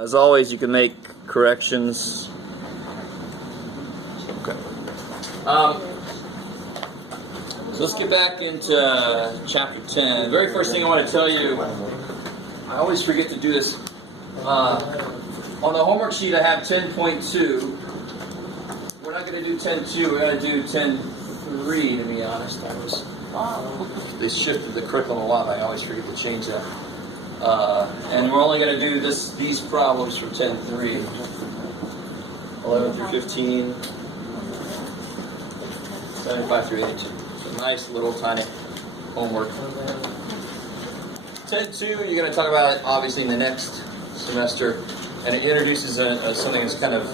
As always, you can make corrections. Okay. So let's get back into chapter 10. The very first thing I want to tell you, I always forget to do this. On the homework sheet, I have 10.2. We're not going to do 10.2. We're going to do 10.3, to be honest. They shifted the curriculum a lot. I always forget to change that. And we're only going to do these problems from 10.3. 11 through 15. 75 through 82. So nice little tiny homework. 10.2, you're going to talk about it obviously in the next semester. And it introduces something that's kind of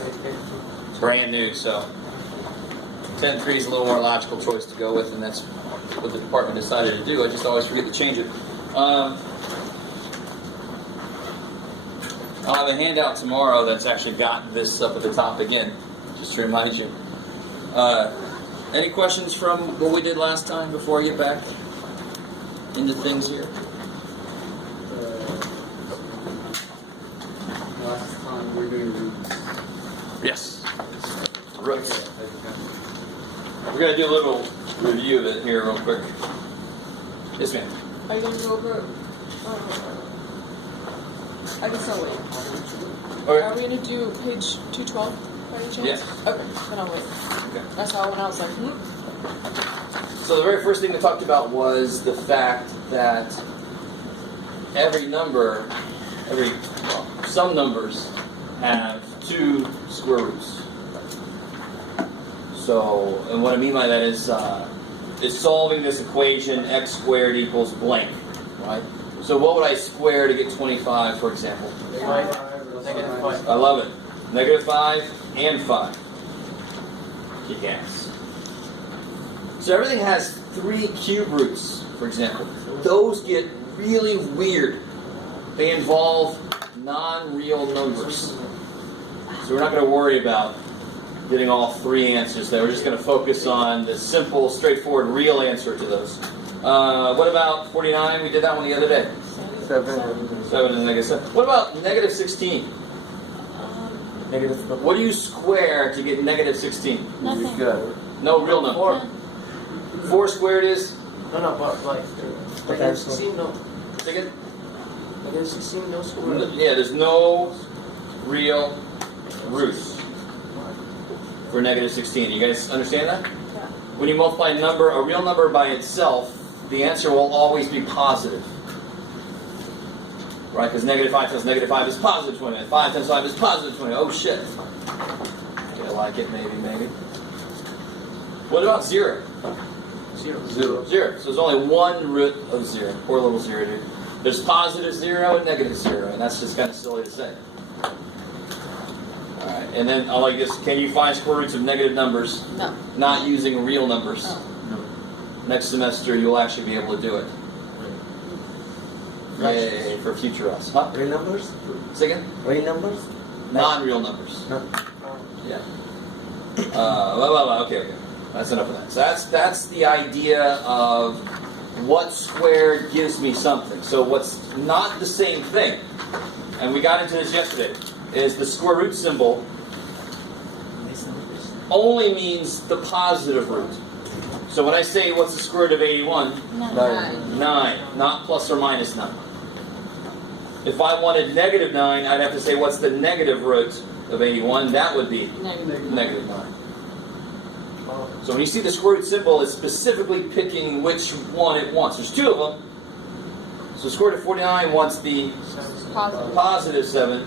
brand new. So 10.3 is a little more logical choice to go with, and that's what the department decided to do. I just always forget to change it. I'll have a handout tomorrow that's actually got this up at the top again, just to remind you. Any questions from what we did last time before I get back into things here? Last time we were doing roots. Yes. Roots. We're going to do a little review of it here real quick. Yes, ma'am. Are you going to go over... I guess I'll wait. Okay. Are we going to do page 212 by any chance? Yes. Okay, then I'll wait. Okay. That's all when I was like, So the very first thing we talked about was the fact that some numbers have two square roots. So, and what I mean by that is solving this equation, x squared equals blank, right? So what would I square to get 25, for example? I love it. Negative 5 and 5. Yes. So everything has 3 cube roots, for example. Those get really weird. They involve non-real numbers. So we're not going to worry about getting all 3 answers there. We're just going to focus on the simple, straightforward, real answer to those. What about 49? We did that one the other day. 7 and negative 7. What about negative 16? What do you square to get negative 16? nothing. No real number. 4 squared is? No, but like, negative 16, no. Second? Negative 16, no square. Yeah, there's no real roots for negative 16. You guys understand that? Yeah. When you multiply a real number by itself, the answer will always be positive. Right? Because negative 5 times negative 5 is positive 20. 5 times 5 is positive 20. Oh shit. You like it, maybe. What about 0? 0. So there's only one root of 0. Poor little 0, dude. There's positive 0 and negative 0, and that's just kind of silly to say. Alright, and then I like this. Can you find square roots of negative numbers? No. Not using real numbers. No. Next semester you'll actually be able to do it. Yay, for future us. Huh? Real numbers? Say again? Real numbers? Non-real numbers. No. Yeah. Okay. That's enough of that. So that's the idea of what squared gives me something. So what's not the same thing, and we got into this yesterday, is the square root symbol only means the positive root. So when I say what's the square root of 81? 9. 9, not plus or minus 9. If I wanted negative 9, I'd have to say what's the negative root of 81? That would be negative 9. So when you see the square root symbol, it's specifically picking which one it wants. There's 2 of them. So square root of 49 wants the positive 7,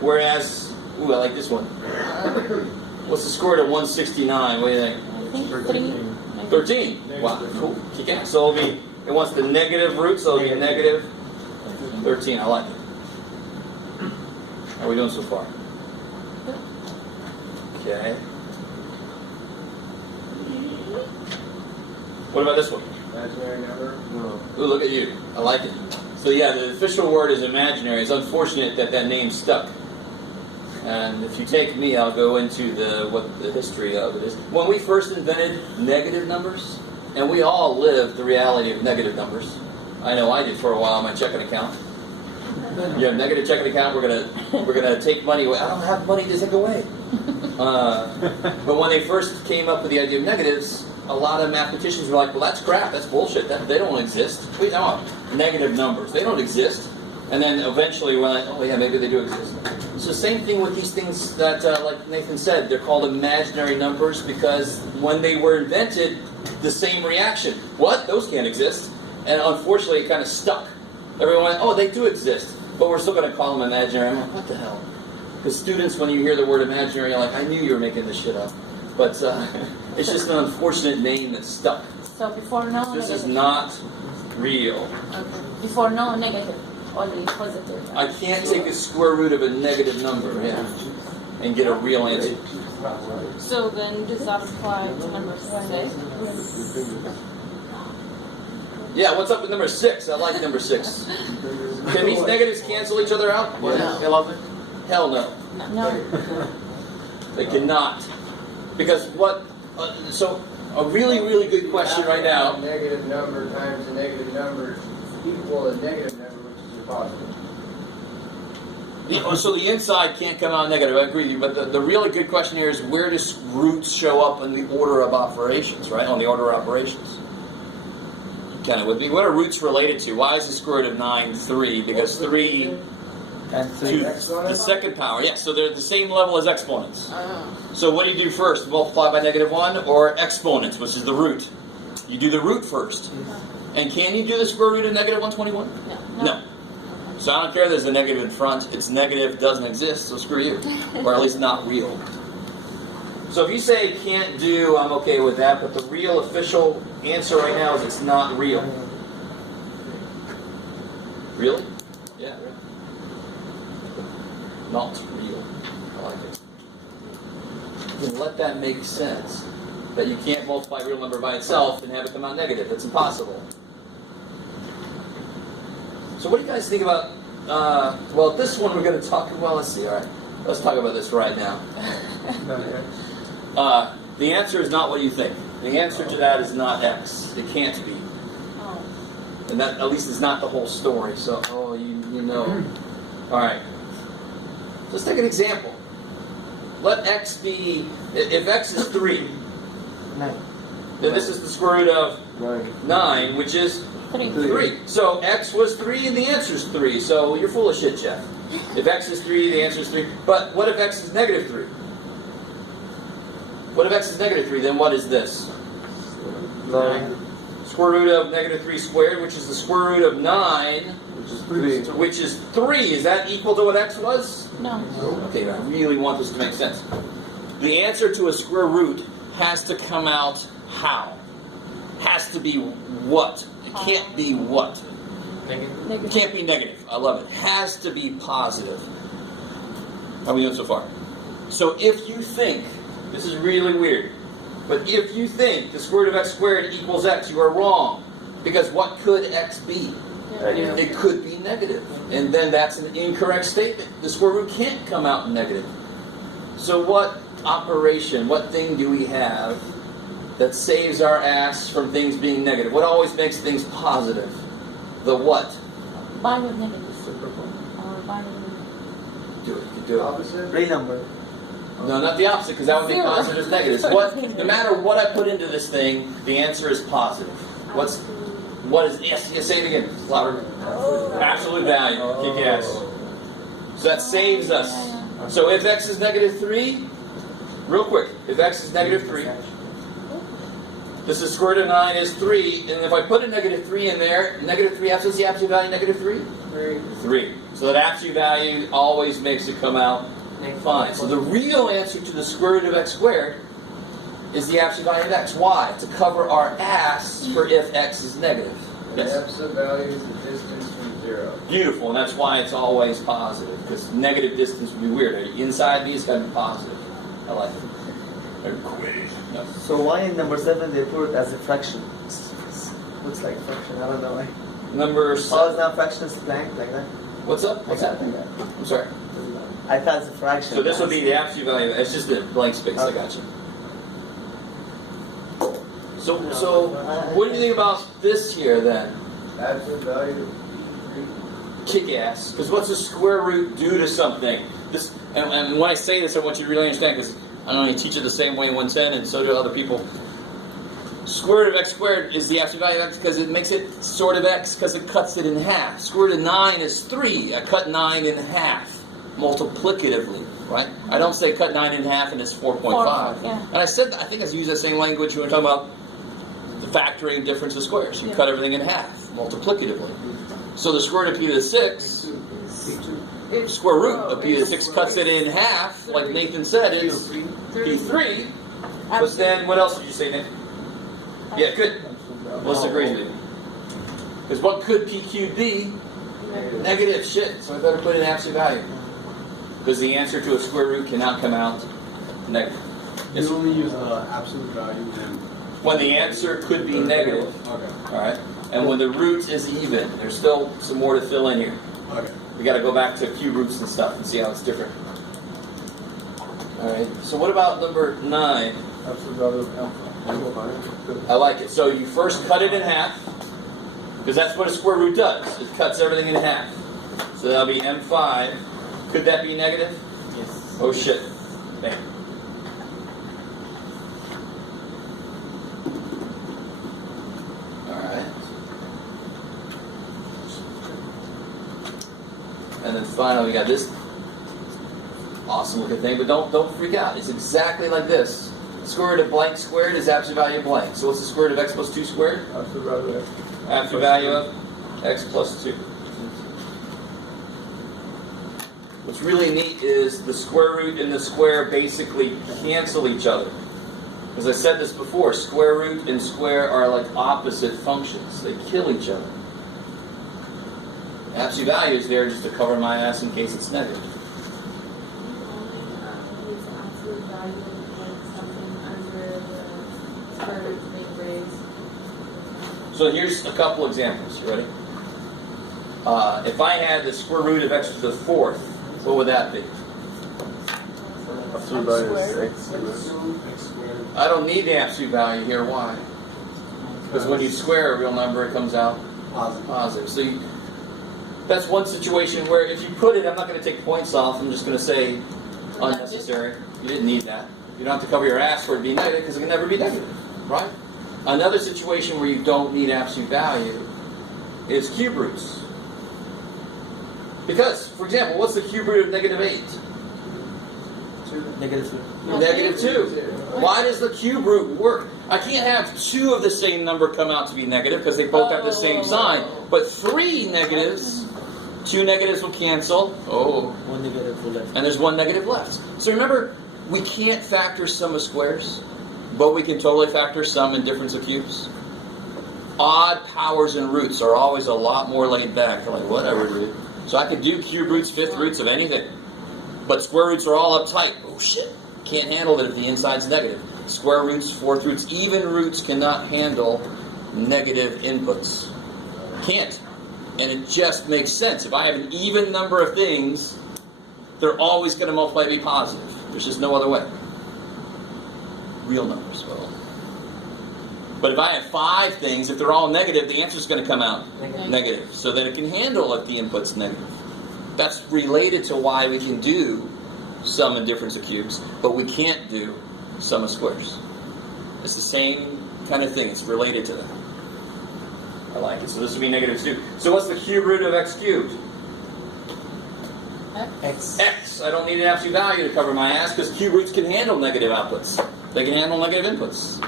whereas, I like this one. What's the square root of 169? What do you think? I think 13. Wow, cool. Kick ass. So it wants the negative root, so it'll be negative 13. I like it. How are we doing so far? Okay. What about this one? Imaginary number? No. Ooh, look at you. I like it. So yeah, the official word is imaginary. It's unfortunate that name stuck. And if you take me, I'll go into what the history of it is. When we first invented negative numbers, and we all lived the reality of negative numbers. I know I did for a while on my checking account. You have a negative checking account. We're gonna take money away. I don't have money to take away. But when they first came up with the idea of negatives, a lot of mathematicians were like, "Well, that's crap. That's bullshit. They don't exist. What are you talking about? Negative numbers. They don't exist." And then eventually, we're like, "Oh yeah, maybe they do exist." So same thing with these things that, like Nathan said, they're called imaginary numbers because when they were invented, the same reaction. What? Those can't exist. And unfortunately, it kind of stuck. Everyone went, "Oh, they do exist," but we're still going to call them imaginary. I'm like, what the hell? Because students, when you hear the word imaginary, you're like, I knew you were making this shit up. But it's just an unfortunate name that stuck. So before no This is negative. not real. Okay. Before no negative, only positive. I can't take the square root of a negative number, and get a real answer. So then does that apply to number 6? Yeah, what's up with number 6? I like number 6. Can these negatives cancel each other out? Yeah. 11. Hell no. No. They cannot. Because what... so, a really, really good question right now. Negative number times a negative number equal a negative number, which is a positive. So the inside can't come out negative, I agree with you, but the really good question here is where does roots show up in the order of operations, right? On the order of operations. Kind of with me. What are roots related to? Why is the square root of 9 3? Because 3 And to 3. the second power. Yeah, so they're the same level as exponents. Oh. So what do you do first? Multiply by -1 or exponents, which is the root? You do the root first. And can you do the square root of -121? No. So I don't care there's a negative in front. It's negative, doesn't exist, so screw you. Or at least not real. So if you say can't do, I'm okay with that, but the real official answer right now is it's not real. Really? Yeah. Not real. I like it. Then let that make sense. That you can't multiply a real number by itself and have it come out negative. That's impossible. So what do you guys think about, well, this one we're going to talk, well, let's see, all right. Let's talk about this right now. The answer is not what you think. The answer to that is not X. It can't be. Oh. And that, at least, is not the whole story. So, you know. All right. Let's take an example. Let X be, if X is 3, 9. then this is the square root of 9. 9, which is 3. 3. So X was 3 and the answer is 3. So you're full of shit, Jeff. If X is 3, the answer is 3. But what if X is -3? What if X is -3? Then what is this? 9. Square root of -3 squared, which is the square root of 9, Which is 3. which is 3. Is that equal to what X was? No. Okay, I really want this to make sense. The answer to a square root has to come out how? Has to be what? It can't be what? It can't be negative. I love it. Has to be positive. How are we doing so far? So if you think, this is really weird, but if you think the square root of X squared equals X, you are wrong. Because what could X be? Yeah. It could be negative. And then that's an incorrect statement. The square root can't come out negative. So what operation, what thing do we have that saves our ass from things being negative? What always makes things positive? The what? Bar with negative. Or bar with Do it. You can do it. Opposite? Real number. No, not the opposite, because that would be Zero. positive as negatives. What? No matter what I put into this thing, the answer is positive. What is, yes, say it again, louder. Absolute value, kick ass. So that saves us. So if X is -3, real quick, if X is -3, this is square root of 9 is 3, and if I put a -3 in there, -3, what's the absolute value of -3? 3. So that absolute value always makes it come out fine. So the real answer to the square root of X squared is the absolute value of X. Why? To cover our ass for if X is negative. The Yes. absolute value is the distance from 0. Beautiful, and that's why it's always positive, because negative distance would be weird. Inside these got to be positive. I like it. No. So why in number 7 they put it as a fraction? Looks like a fraction. I don't know why. Number How is 7. now fraction is blank like that? What's up? What's happening? I'm sorry. I thought it's a fraction. So this will be the absolute value. It's just a blank space. I got you. So what do you think about this here then? Absolute value of kick ass. Because what's the square root do to something? This, and when I say this, I want you to really understand, because I don't know, you teach it the same way in 110, and so do other people. Square root of x squared is the absolute value of x because it makes it sort of x because it cuts it in half. Square root of 9 is 3. I cut 9 in half multiplicatively, right? I don't say cut 9 in half and it's 4.5. Yeah. And I said, I think I used that same language when we were talking about the factoring difference of squares. You cut everything in half multiplicatively. So the square root of p to the 6, square root of p to the 6 cuts it in half, like Nathan said, is p3. But then, what else did you say, Nathan? Yeah, good. Let's agree with you. Because what could p cubed be? Negative. Shit. So I better put in absolute value. Because the answer to a square root cannot come out negative. You only use absolute value When the answer could be negative. Okay. Alright? And when the root is even. There's still some more to fill in here. Okay. We got to go back to cube roots and stuff and see how it's different. Alright. So what about number 9? Absolute value of alpha. I like it. So you first cut it in half, because that's what a square root does. It cuts everything in half. So that'll be m5. Could that be negative? Yes. Oh shit. Damn. Alright. And then finally we got this awesome looking thing, but don't freak out. It's exactly like this. Square root of blank squared is absolute value of blank. So what's the square root of x plus 2 squared? Absolute value of x. Absolute value of x plus 2. What's really neat is the square root and the square basically cancel each other. As I said this before, square root and square are like opposite functions. They kill each other. Absolute value is there just to cover my ass in case it's negative. So here's a couple examples. You ready? If I had the square root of x to the 4th, what would that be? Absolute value is x. X squared. I don't need the absolute value here. Why? Because when you square a real number, it comes out Positive. positive. So that's one situation where if you put it, I'm not going to take points off. I'm just going to say unnecessary. You didn't need that. You don't have to cover your ass for it to be negative because it can never be negative, right? Another situation where you don't need absolute value is cube roots. Because, for example, what's the cube root of negative 8? Negative 2. Negative 2. Why does the cube root work? I can't have 2 of the same number come out to be negative because they both have the same sign. But 3 negatives, 2 negatives will cancel. Oh. One negative will left. And there's 1 negative left. So remember, we can't factor sum of squares, but we can totally factor sum and difference of cubes. Odd powers and roots are always a lot more laid back. They're like, whatever, dude. So I could do cube roots, fifth roots of anything. But square roots are all uptight. Oh shit. Can't handle it if the inside's negative. Square roots, fourth roots, even roots cannot handle negative inputs. Can't. And it just makes sense. If I have an even number of things, they're always going to multiply to be positive. There's just no other way. Real numbers will. But if I have 5 things, if they're all negative, the answer's going to come out negative. So that it can handle if the input's negative. That's related to why we can do sum and difference of cubes, but we can't do sum of squares. It's the same kind of thing. It's related to that. I like it. So this would be negative 2. So what's the cube root of x cubed? X. X. I don't need an absolute value to cover my ass because cube roots can handle negative outputs. They can handle negative inputs.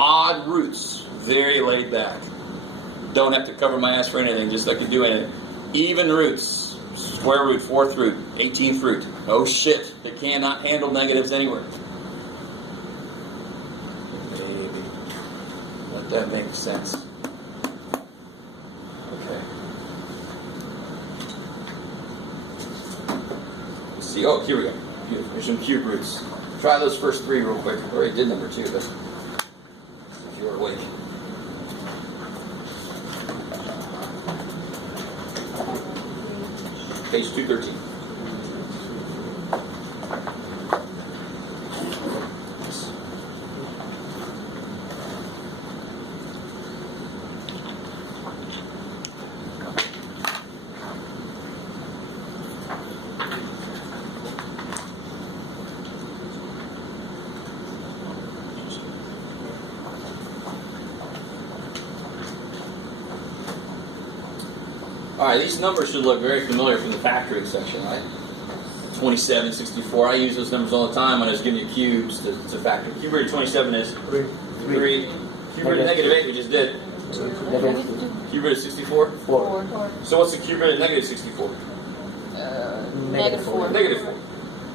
Odd roots. Very laid back. Don't have to cover my ass for anything, just like you do anything. Even roots. Square root, fourth root, 18th root. Oh shit. They cannot handle negatives anywhere. Maybe. Let that make sense. Okay. Let's see. Oh, here we go. Here's some cube roots. Try those first 3 real quick. I already did number 2, but if you were awake. Page 213. Alright, these numbers should look very familiar from the factoring section, right? 27, 64. I use those numbers all the time when I was giving you cubes to factor. Cube root of 27 is 3. Cube root of negative 8 we just did. Negative Cube root of 64? 4. So what's the cube root of negative 64? Negative 4. Negative 4.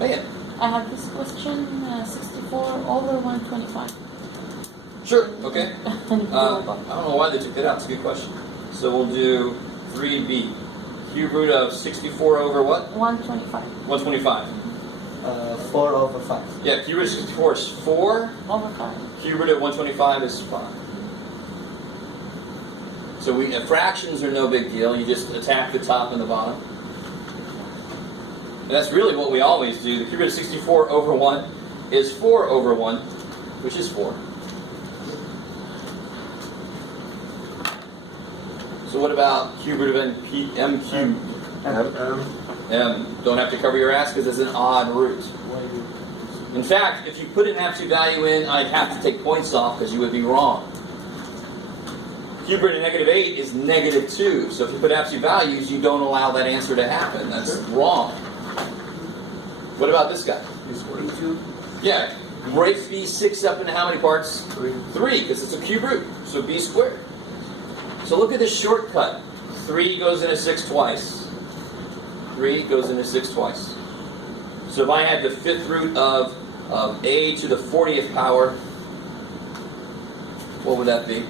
Man. I have this question, 64 over 125. Sure, okay. I I don't know why they took that out. It's a good question. So we'll do 3b. Cube root of 64 over what? 125 125. 4 over 5. Yeah, cube root of 64 is 4. over 5. Cube root of 125 is 5. So fractions are no big deal. You just attack the top and the bottom. And that's really what we always do. The cube root of 64 over 1 is 4 over 1, which is 4. So what about cube root of m cubed? M. Don't have to cover your ass because it's an odd root. In fact, if you put an absolute value in, I'd have to take points off because you would be wrong. Cube root of negative 8 is negative 2. So if you put absolute values, you don't allow that answer to happen. That's wrong. What about this guy? Yeah. Break b6 up into how many parts? 3, because it's a cube root. So b squared. So look at this shortcut. 3 goes into 6 twice. 3 goes into 6 twice. So if I had the 5th root of a to the 40th power, what would that be?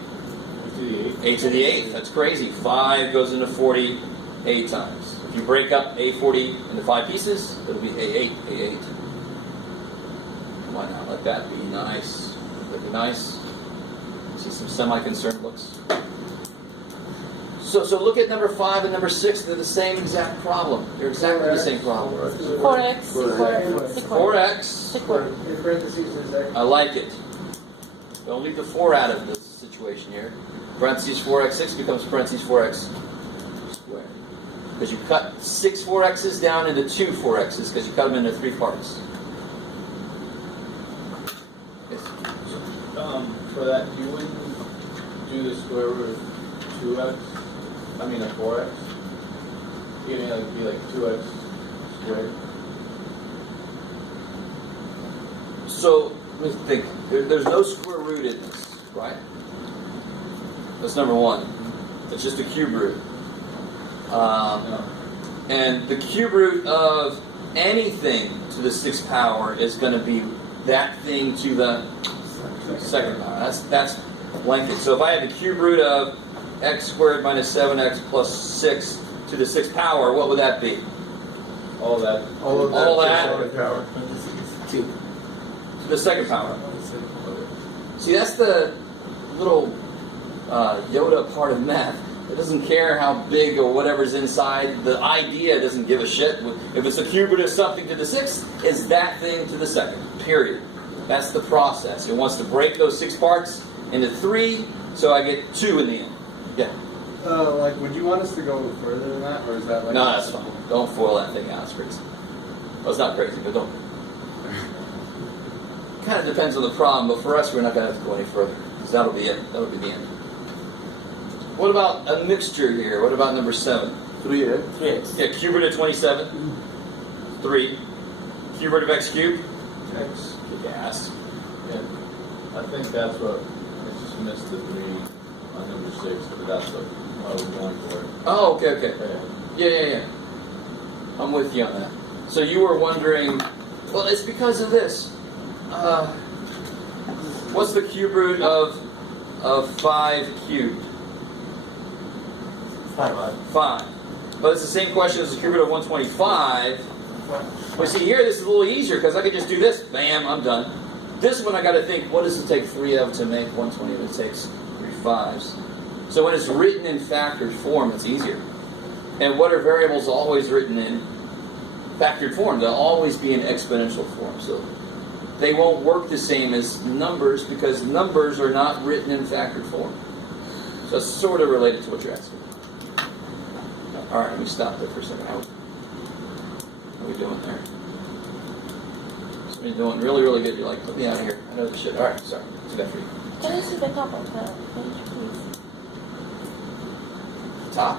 A to the 8th. That's crazy. 5 goes into 40 8 times. If you break up A40 into 5 pieces, it'll be A8, A8. Why not let that be nice? That'd be nice. See some semi-concerned looks. So look at number 5 and number 6. They're the same exact problem. They're exactly the same problem. 4x, 4x. In parentheses is X. I like it. Don't leave the 4 out of this situation here. Parentheses 4x6 becomes parentheses 4x squared. Because you cut 6 4x's down into 2 4x's because you cut them into 3 parts. Yes. For that, you wouldn't do the square root of 2x? I mean, a 4x? You'd be like 2x squared. So, let me think. There's no square root in this, right? That's number 1. It's just a cube root. And the cube root of anything to the 6th power is going to be that thing to the 2nd power. That's blanket. So if I had the cube root of x squared minus 7x plus 6 to the 6th power, what would that be? All that. All that Power. 2. to the 2nd power. See, that's the little Yoda part of math. It doesn't care how big or whatever's inside. The idea doesn't give a shit. If it's a cube root of something to the 6th, it's that thing to the 2nd. Period. That's the process. It wants to break those 6 parts into 3, so I get 2 in the end. Yeah. Like, would you want us to go further than that, or is that like? No, that's fine. Don't foil that thing out. It's crazy. Well, it's not crazy, but don't. Kind of depends on the problem, but for us, we're not going to have to go any further, because that'll be it. That'll be the end. What about a mixture here? What about number 7? 3, right? 3x. Yeah, cube root of 27. 3. Cube root of x cubed. X. Kick ass. Yeah. I think that's what, I just missed the 3 on number 6, but that's what I was going for. Oh, okay. Yeah. I'm with you on that. So you were wondering, well, it's because of this. What's the cube root of 5 cubed? 5. 5. But it's the same question as the cube root of 125. But see, here this is a little easier because I could just do this. Bam, I'm done. This one I got to think, what does it take 3 of to make 120? It takes 3 5s. So when it's written in factored form, it's easier. And what are variables always written in factored form? They'll always be in exponential form. So they won't work the same as numbers because numbers are not written in factored form. So it's sort of related to what you're asking. All right, let me stop there for a second. How are we doing there? So you're doing really, really good. You're like, put me out of here. I know this shit. All right, sorry. What's that for you? Can you see the top of the page, please? Top?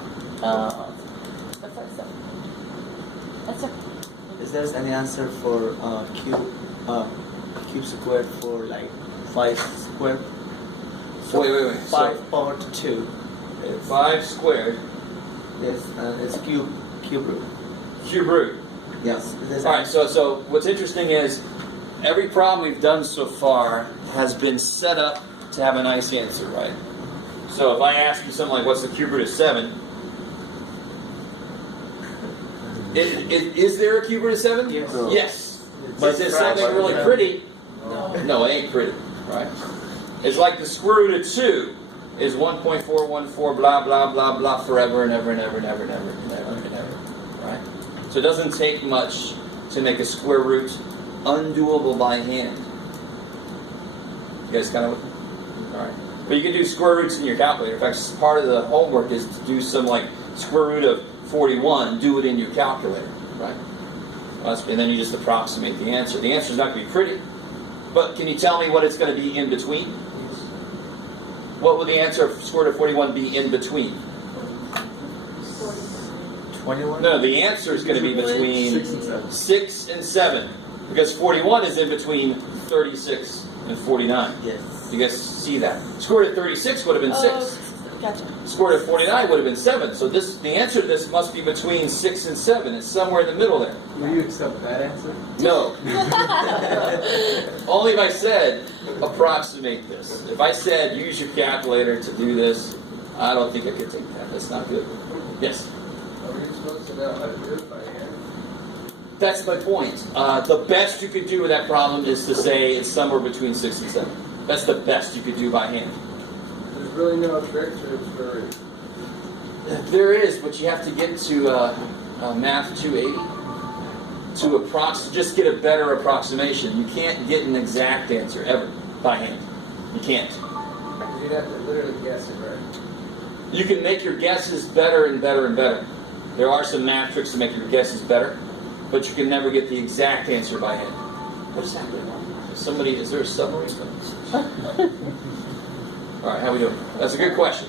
is there any answer for cube squared for like 5 squared? So Wait. 5 power to 2. It's, 5 squared, yes, and it's cube root. cube root. Yes. All right, so what's interesting is every problem we've done so far has been set up to have a nice answer, right? So if I ask you something like, what's the cube root of 7? Is there a cube root of 7? Yes. No. Yes. It's But is it something really pretty? No. No, it ain't pretty, right? It's like the square root of 2 is 1.414 blah blah blah blah forever and ever and ever and ever and ever and ever and ever, right? So it doesn't take much to make a square root undoable by hand. You guys kind of, all right. But you can do square roots in your calculator. In fact, part of the homework is to do some like square root of 41, do it in your calculator, right? And then you just approximate the answer. The answer is not going to be pretty, but can you tell me what it's going to be in between? What will the answer of square root of 41 be in between? 21? No, the answer is going to be between 6 and 7. 6 and 7, because 41 is in between 36 and 49. Yes. You guys see that? Square root of 36 would have been 6. Gotcha. Square root of 49 would have been 7. So the answer to this must be between 6 and 7. It's somewhere in the middle there. Will you accept that answer? No. Only if I said approximate this. If I said use your calculator to do this, I don't think I could take that. That's not good. Yes? Are we supposed to know how to do it by hand? That's my point. The best you could do with that problem is to say it's somewhere between 6 and 7. That's the best you could do by hand. There's really no trick to it for There is, but you have to get to Math 280 to just get a better approximation. You can't get an exact answer ever by hand. You can't. because you'd have to literally guess it, right? You can make your guesses better and better and better. There are some math tricks to make your guesses better, but you can never get the exact answer by hand. What is happening? Is there a submarine coming? All right, how we doing? That's a good question.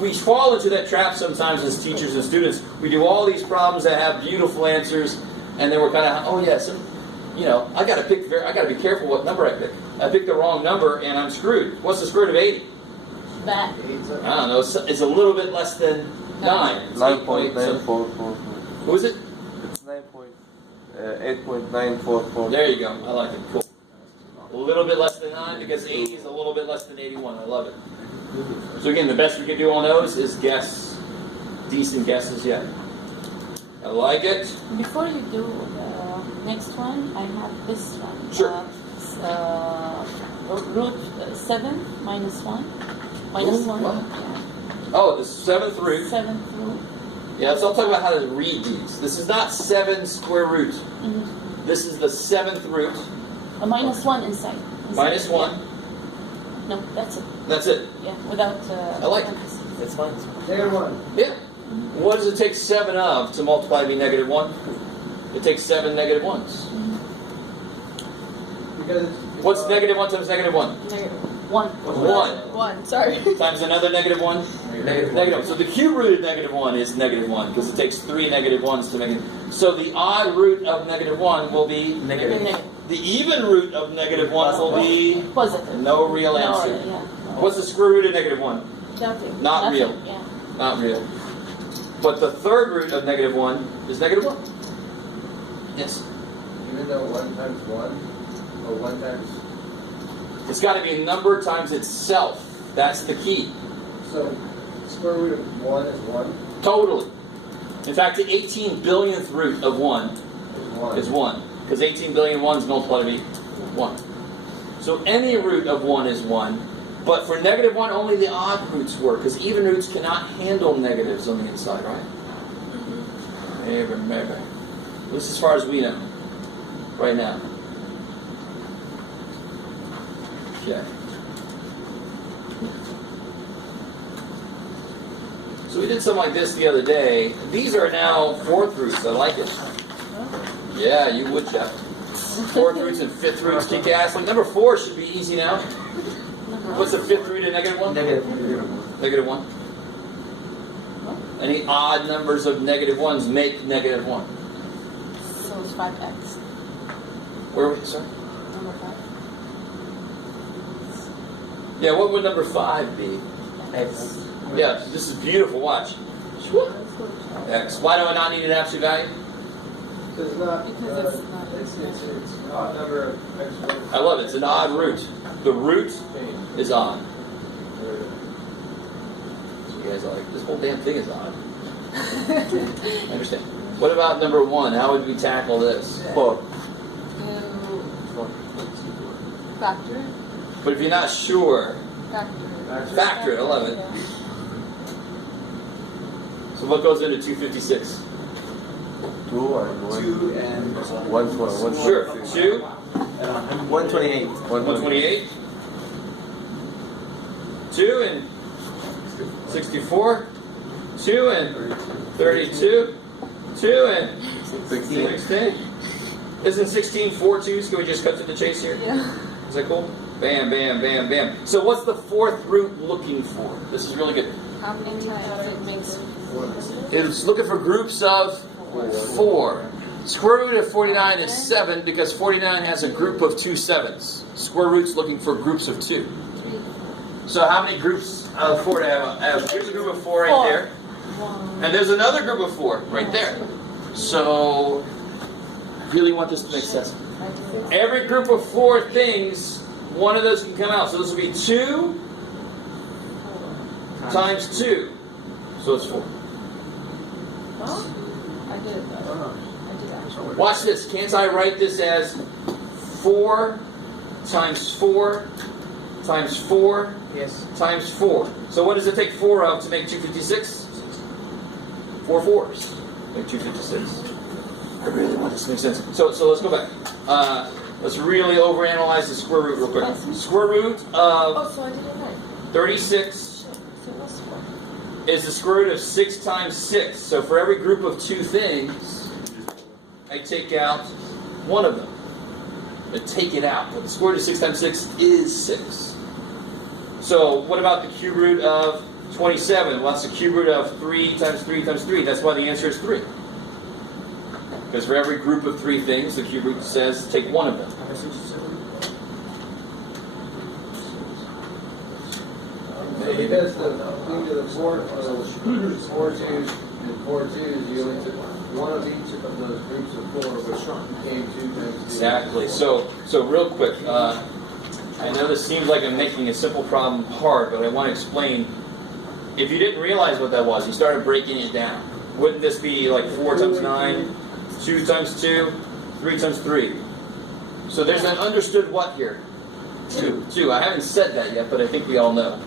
We fall into that trap sometimes as teachers and students. We do all these problems that have beautiful answers, and then we're kind of, oh yes, I got to be careful what number I pick. I picked the wrong number, and I'm screwed. What's the square root of 80? That. I don't know. It's a little bit less than 9. It's 9.944. Who is it? It's 8.944. There you go. I like it. Cool. A little bit less than 9 because 80 is a little bit less than 81. I love it. So again, the best we can do on those is guess. Decent guesses yet. I like it. Before you do the next one, I have this one. Sure. Root 7 minus 1. Minus Ooh, 1. what? Yeah. Oh, the 7th root. 7th root. Yeah, so I'll talk about how to read these. This is not 7 square root. Mm-hmm. This is the 7th root. A minus 1 inside. Minus 1. Yeah. No, that's it. That's it. Yeah, without. I like it. emphasis. It's fine. Negative 1. Yeah. What does it take 7 of to multiply to be negative 1? It takes 7 negative 1s. Because it's What's negative 1 times negative 1? Negative 1. 1. 1, sorry. Times another negative 1? Negative 1. So the cube root of negative 1 is negative 1 because it takes 3 negative 1s to make it. So the odd root of negative 1 will be Negative. Negative. The even root of negative 1 will be Positive. no real answer. No, yeah. What's the square root of negative 1? Nothing. Not Nothing, real. Yeah. Not real. But the third root of negative 1 is negative 1. Yes. even though 1 times 1, or 1 times, It's got to be a number times itself. That's the key. so square root of 1 is 1, Totally. In fact, the 18 billionth root of 1 is 1. is 1. Because 18 billion ones multiplied to be 1. So any root of 1 is 1. But for negative 1, only the odd roots work. Because even roots cannot handle negatives on the inside, right? Maybe. At least as far as we know. Right now. Okay. So we did something like this the other day. These are now 4th roots. I like it. Yeah, you would, Jeff. 4th roots and 5th roots kick ass. Like number 4 should be easy now. What's the 5th root of negative 1? Negative. Negative 1. Any odd numbers of negative 1s make negative 1. So it's 5x. Where would, sorry? Number 5. Yeah, what would number 5 be? X. Yeah, this is beautiful, watch. X. Why do I not need an absolute value? Because it's not, Because it's not- it's odd number of X squared. I love it, it's an odd root. The root is odd. So you guys are like, this whole damn thing is odd. I understand. What about number 1? How would we tackle this? 4. Factor. But if you're not sure, Factor. factor it, I love it. Yeah. So what goes into 256? 2 and 1. 2 and 1 4. 1 Sure, 2, 128. 128, 2 and 64, 2 and 32, 2 and 16. 16. Isn't 16 4 2s? Can we just cut to the chase here? Yeah. Is that cool? Bam, bam, bam, bam. So what's the 4th root looking for? This is really good. How many times it makes It's looking for groups of 4. Square root of 49 is 7 because 49 has a group of 2 7s. Square root's looking for groups of 2. 3? So how many groups of 4 do I have? Here's a group of 4 right there. 1. And there's another group of 4 right there. So I really want this to make sense. Every group of 4 things, one of those can come out. So this will be 2 times 2. So it's 4. Oh, I did it though. I did actually. Watch this. Can't I write this as 4 times 4 times 4 Yes. times 4? So what does it take 4 of to make 256? 4 4s. Make 256. I really want this to make sense. So let's go back. Let's really overanalyze the square root real quick. Square root of Oh, so I did it right. 36 So what's 4? is the square root of 6 times 6. So for every group of 2 things, I take out one of them. I take it out. Well, the square root of 6 times 6 is 6. So what about the cube root of 27? Well, that's the cube root of 3 times 3 times 3. That's why the answer is 3. Because for every group of 3 things, the cube root says take one of them. Because the thing to the 4 twos and 4 twos, you only took one of each of those groups of 4, which became 2 times 2. Exactly. So real quick, I know this seems like I'm making a simple problem hard, but I want to explain. If you didn't realize what that was, you started breaking it down. Wouldn't this be like 4 times 9, 2 times 2, 3 times 3? So there's an understood what here? 2. 2. I haven't said that yet, but I think we all know.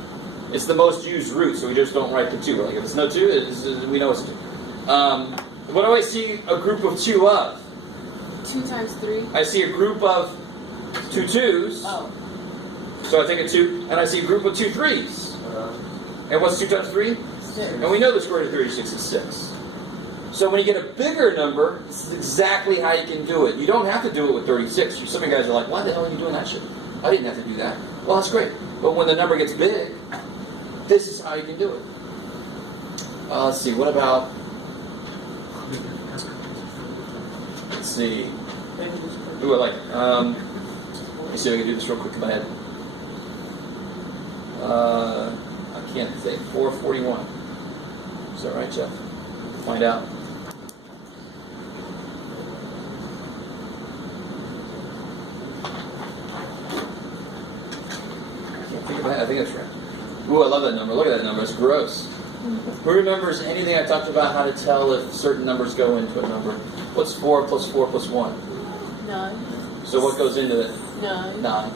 It's the most used root, so we just don't write the 2. Like if it's no 2, we know it's 2. What do I see a group of 2 of? 2 times 3? I see a group of 2 2s. Oh. So I take a 2, and I see a group of 2 3s. And what's 2 times 3? 6. And we know the square root of 36 is 6. So when you get a bigger number, this is exactly how you can do it. You don't have to do it with 36. Some of you guys are like, why the hell are you doing that shit? I didn't have to do that. Well, that's great. But when the number gets big, this is how you can do it. Let's see, what about... Let's see. Ooh, I like it. Let me see if I can do this real quick in my head. I can't say 441. Is that right, Jeff? Find out. I can't think of that. I think that's right. Ooh, I love that number. Look at that number. It's gross. Who remembers anything I talked about how to tell if certain numbers go into a number? What's 4 plus 4 plus 1? 9. So what goes into it? 9. 9.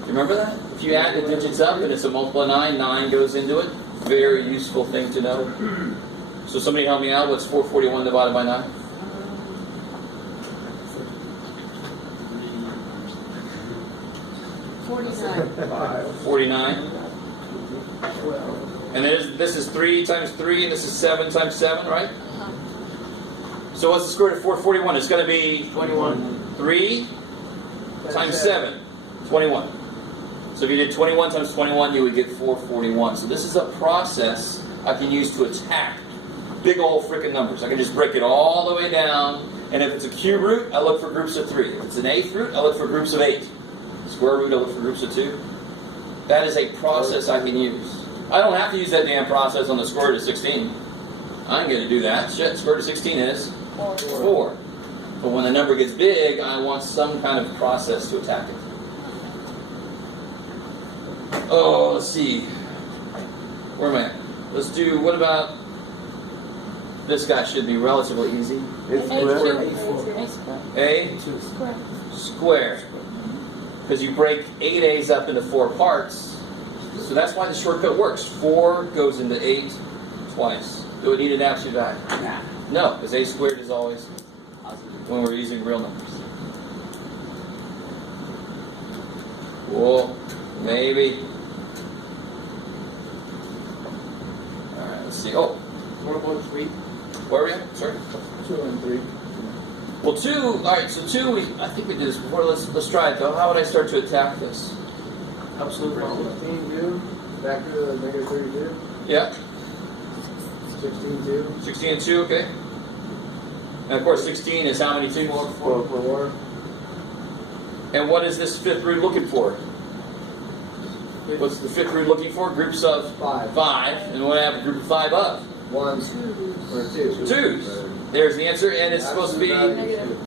You remember that? If you add the digits up and it's a multiple of 9, 9 goes into it. Very useful thing to know. So somebody help me out. What's 441 divided by 9? 49. 49. And this is 3 times 3, and this is 7 times 7, right? Uh-huh. So what's the square root of 441? It's going to be 21. 3 times 7, 21. So if you did 21 times 21, you would get 441. So this is a process I can use to attack big old freaking numbers. I can just break it all the way down And if it's a cube root, I look for groups of 3. If it's an eighth root, I look for groups of 8. Square root, I look for groups of 2. That is a process I can use. I don't have to use that damn process on the square root of 16. I ain't going to do that. Shit, square root of 16 is 4. But when the number gets big, I want some kind of process to attack it. Oh, let's see. Where am I at? Let's do, what about, this guy should be relatively easy. A square. A Square. square. Because you break 8 A's up into 4 parts. So that's why the shortcut works. 4 goes into 8 twice. Do it need an absolute value? Nah. No, because A squared is always when we're using real numbers. Well, maybe. Alright, let's see. Oh, What about 3? where are we at? Sorry? 2 and 3. Well, 2, alright, so 2, I think we did this before. Let's try it though. How would I start to attack this? Absolute value. 16, 2, back to the negative 32. Yeah, 16, 2. 16 and 2, okay. And of course, 16 is how many 2s? 4. And what is this 5th root looking for? What's the 5th root looking for? Groups of 5. 5. And what do I have a group of 5 of? 1 or 2. 2s. There's the answer, and it's supposed to be Negative